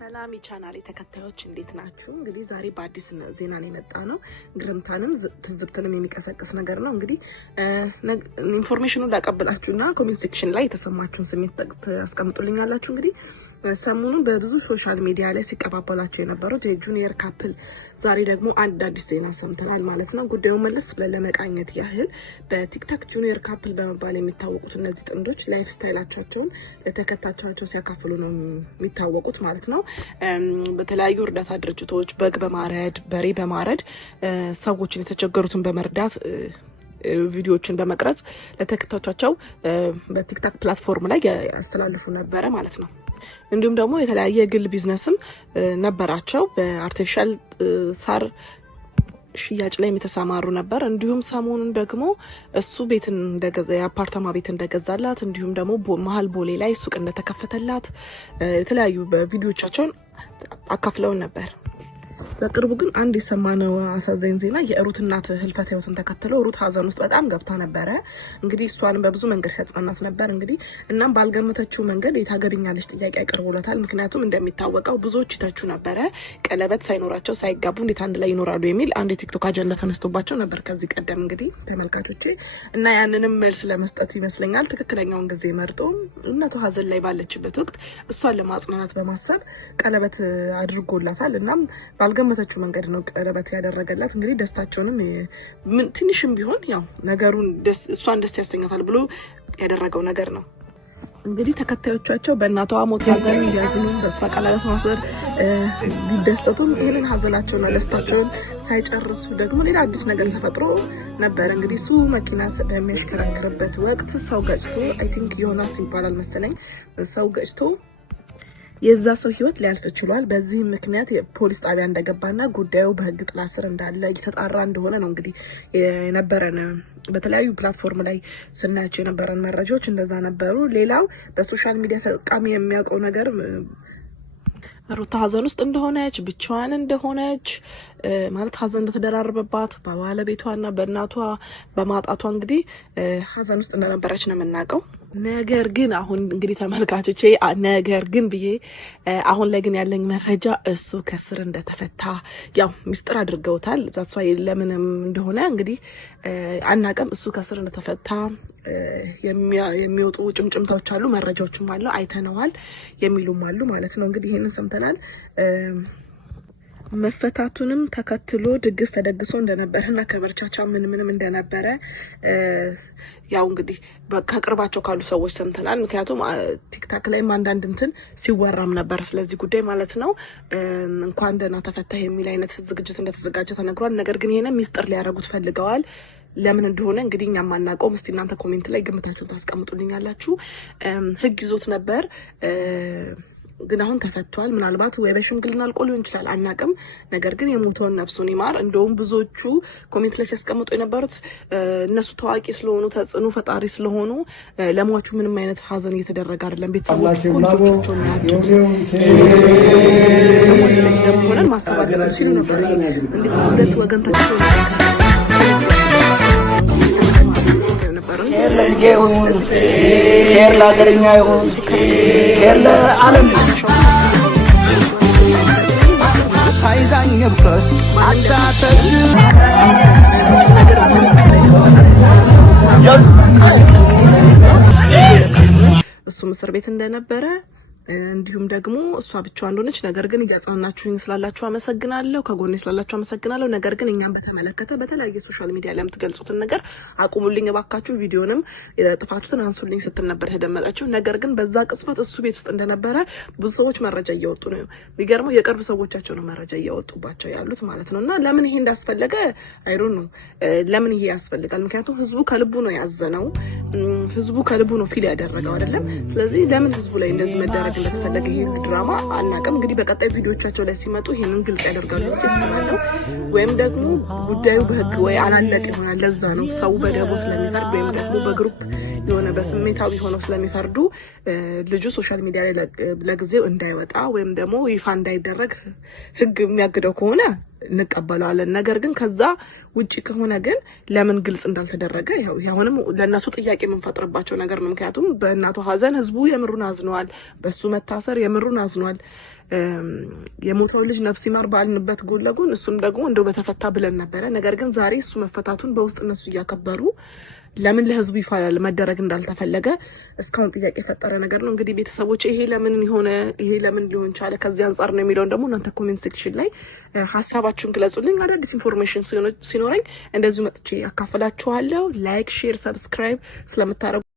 ሰላም የቻናሌ ተከታዮች እንዴት ናችሁ? እንግዲህ ዛሬ በአዲስ ዜና ነው የመጣነው። ግርምታንም ትዝብትንም የሚቀሰቅስ ነገር ነው። እንግዲህ ኢንፎርሜሽኑን ላቀብላችሁና ኮሜንት ሴክሽን ላይ የተሰማችሁን ስሜት አስቀምጡልኛላችሁ። እንግዲህ ሰሞኑን በብዙ ሶሻል ሚዲያ ላይ ሲቀባበላቸው የነበሩት የጁኒየር ካፕል ዛሬ ደግሞ አንድ አዲስ ዜና ሰምተናል ማለት ነው። ጉዳዩ መለስ ብለን ለመቃኘት ያህል በቲክቶክ ጁኒየር ካፕል በመባል የሚታወቁት እነዚህ ጥንዶች ላይፍ ስታይላቸውን ለተከታታዮቻቸው ሲያካፍሉ ነው የሚታወቁት ማለት ነው። በተለያዩ እርዳታ ድርጅቶች በግ በማረድ በሬ በማረድ ሰዎችን የተቸገሩትን በመርዳት ቪዲዮዎችን በመቅረጽ ለተከታታዮቻቸው በቲክቶክ ፕላትፎርም ላይ ያስተላልፉ ነበረ ማለት ነው። እንዲሁም ደግሞ የተለያየ ግል ቢዝነስም ነበራቸው። በአርቲፊሻል ሳር ሽያጭ ላይ የተሰማሩ ነበር። እንዲሁም ሰሞኑን ደግሞ እሱ ቤትን እንደገዛ የአፓርታማ ቤት እንደገዛላት እንዲሁም ደግሞ መሀል ቦሌ ላይ ሱቅ እንደተከፈተላት የተለያዩ በቪዲዮቻቸውን አካፍለውን ነበር። በቅርቡ ግን አንድ የሰማነው አሳዛኝ ዜና የሩት እናት ህልፈተ ህይወትን ተከትሎ ሩት ሀዘን ውስጥ በጣም ገብታ ነበረ። እንግዲህ እሷንም በብዙ መንገድ ያጽናናት ነበር። እንግዲህ እናም ባልገመተችው መንገድ የታገድኛለች ጥያቄ ያቀርቡላታል። ምክንያቱም እንደሚታወቀው ብዙዎች ይተቹ ነበረ። ቀለበት ሳይኖራቸው ሳይጋቡ እንዴት አንድ ላይ ይኖራሉ የሚል አንድ የቲክቶክ አጀንዳ ተነስቶባቸው ነበር ከዚህ ቀደም እንግዲህ ተመልካቾቼ እና ያንንም መልስ ለመስጠት ይመስለኛል ትክክለኛውን ጊዜ መርጦ እናቱ ሀዘን ላይ ባለችበት ወቅት እሷን ለማጽናናት በማሰብ ቀለበት አድርጎላታል። እናም ባልገመተችው መንገድ ነው ቀለበት ያደረገላት። እንግዲህ ደስታቸውንም ምን ትንሽም ቢሆን ያው ነገሩን እሷን ደስ ያሰኛታል ብሎ ያደረገው ነገር ነው። እንግዲህ ተከታዮቻቸው በእናቷ ሞት ያዘኑ ያዝኑ በሷ ቀለበት ማሰር ቢደሰቱም ይሄንን ሀዘናቸውና ደስታቸውን ሳይጨርሱ ደግሞ ሌላ አዲስ ነገር ተፈጥሮ ነበር። እንግዲህ እሱ መኪና በሚያሽከረክርበት ወቅት ሰው ገጭቶ አይ ቲንክ ዮናስ ይባላል መሰለኝ ሰው ገጭቶ የዛ ሰው ህይወት ሊያልፍ ችሏል። በዚህ ምክንያት የፖሊስ ጣቢያ እንደገባና ጉዳዩ በህግ ጥላ ስር እንዳለ እየተጣራ እንደሆነ ነው እንግዲህ የነበረን በተለያዩ ፕላትፎርም ላይ ስናያቸው የነበረን መረጃዎች እንደዛ ነበሩ። ሌላው በሶሻል ሚዲያ ተጠቃሚ የሚያውቀው ነገር ሩታ ሀዘን ውስጥ እንደሆነች ብቻዋን እንደሆነች ማለት ሀዘን እንደተደራረበባት በባለቤቷና በእናቷ በማጣቷ እንግዲህ ሀዘን ውስጥ እንደነበረች ነው የምናውቀው። ነገር ግን አሁን እንግዲህ ተመልካቾቼ ነገር ግን ብዬ አሁን ላይ ግን ያለኝ መረጃ እሱ ከስር እንደተፈታ ያው ሚስጥር አድርገውታል። ዛቷ ለምንም እንደሆነ እንግዲህ አናቀም። እሱ ከስር እንደተፈታ የሚወጡ ጭምጭምታዎች አሉ፣ መረጃዎችም አሉ፣ አይተነዋል የሚሉም አሉ ማለት ነው። እንግዲህ ይሄንን ሰምተናል። መፈታቱንም ተከትሎ ድግስ ተደግሶ እንደነበረና ከበርቻቻ ምንም እንደነበረ ያው እንግዲህ ከቅርባቸው ካሉ ሰዎች ሰምተናል። ምክንያቱም ቲክታክ ላይ አንዳንድ እንትን ሲወራም ነበር ስለዚህ ጉዳይ ማለት ነው። እንኳን ደህና ተፈታ የሚል አይነት ዝግጅት እንደተዘጋጀ ተነግሯል። ነገር ግን ይሄንን ሚስጥር ሊያደርጉት ፈልገዋል። ለምን እንደሆነ እንግዲህ እኛ ማናውቀው። እስቲ እናንተ ኮሜንት ላይ ግምታችሁን ታስቀምጡልኛላችሁ። ህግ ይዞት ነበር ግን አሁን ተፈቷል። ምናልባት ወይ በሽምግልና አልቆ ሊሆን ይችላል አናውቅም። ነገር ግን የሞተውን ነፍሱን ይማር። እንደውም ብዙዎቹ ኮሜንት ላይ ሲያስቀምጡ የነበሩት እነሱ ታዋቂ ስለሆኑ ተጽዕኖ ፈጣሪ ስለሆኑ ለሟቹ ምንም አይነት ሀዘን እየተደረገ አይደለም። ቤተሰቦች ልጆቻቸው ናቸው ሆነን ማስተባበል ሲሉ ነበር። እንዴት ሁለት ወገን ተከፍቶ ኬር ለሀገርኛ ይሁን ኬር ለዓለም አይዛኝብከ አታተግ እሱ እስር ቤት እንደነበረ እንዲሁም ደግሞ እሷ ብቻዋን እንደሆነች ነገር ግን እያጽናናችሁኝ ስላላችሁ አመሰግናለሁ። ከጎኔ ስላላችሁ አመሰግናለሁ። ነገር ግን እኛም በተመለከተ በተለያየ ሶሻል ሚዲያ ላይ የምትገልጹትን ነገር አቁሙልኝ እባካችሁ፣ ቪዲዮንም ጥፋቱን አንሱልኝ ስትል ነበር ተደመጣችሁ። ነገር ግን በዛ ቅጽበት እሱ ቤት ውስጥ እንደነበረ ብዙ ሰዎች መረጃ እያወጡ ነው። የሚገርመው የቅርብ ሰዎቻቸው ነው መረጃ እያወጡባቸው ያሉት ማለት ነውና ለምን ይሄ እንዳስፈለገ አይዶን ነው። ለምን ይሄ ያስፈልጋል? ምክንያቱም ህዝቡ ከልቡ ነው ያዘነው። ህዝቡ ከልቡ ነው ፊል ያደረገው አይደለም። ስለዚህ ለምን ህዝቡ ላይ እንደዚህ መደረግ እንደተፈለገ ይሄ ድራማ አናውቅም። እንግዲህ በቀጣይ ቪዲዮቻቸው ላይ ሲመጡ ይሄንን ግልጽ ያደርጋሉ ማለት ወይም ደግሞ ጉዳዩ በህግ ወይ አላለቅ ይሆናል። ለዛ ነው ሰው በደቦ ስለሚፈርድ ወይም ደግሞ በግሩፕ የሆነ በስሜታዊ ሆነው ስለሚፈርዱ ልጁ ሶሻል ሚዲያ ላይ ለጊዜው እንዳይወጣ ወይም ደግሞ ይፋ እንዳይደረግ ህግ የሚያግደው ከሆነ እንቀበለዋለን። ነገር ግን ከዛ ውጪ ከሆነ ግን ለምን ግልጽ እንዳልተደረገ ያው አሁንም ለነሱ ጥያቄ የምንፈጥርባቸው ነገር ነው። ምክንያቱም በእናቱ ሀዘን ህዝቡ የምሩን አዝኗል፣ በሱ መታሰር የምሩን አዝኗል። የሞተው ልጅ ነፍስ ይማር ባልንበት ጎን ለጎን እሱም ደግሞ እንደው በተፈታ ብለን ነበረ። ነገር ግን ዛሬ እሱ መፈታቱን በውስጥ እነሱ እያከበሩ ለምን ለህዝቡ ይፋ መደረግ እንዳልተፈለገ እስካሁን ጥያቄ የፈጠረ ነገር ነው። እንግዲህ ቤተሰቦች ይሄ ለምን ሊሆን ቻለ ከዚህ አንጻር ነው የሚለውን ደግሞ እናንተ ኮሜንት ሴክሽን ላይ ሀሳባችሁን ግለጹልኝ። አዳዲስ ኢንፎርሜሽን ሲኖረኝ እንደዚሁ መጥቼ አካፈላችኋለሁ። ላይክ፣ ሼር፣ ሰብስክራይብ ስለምታረጉ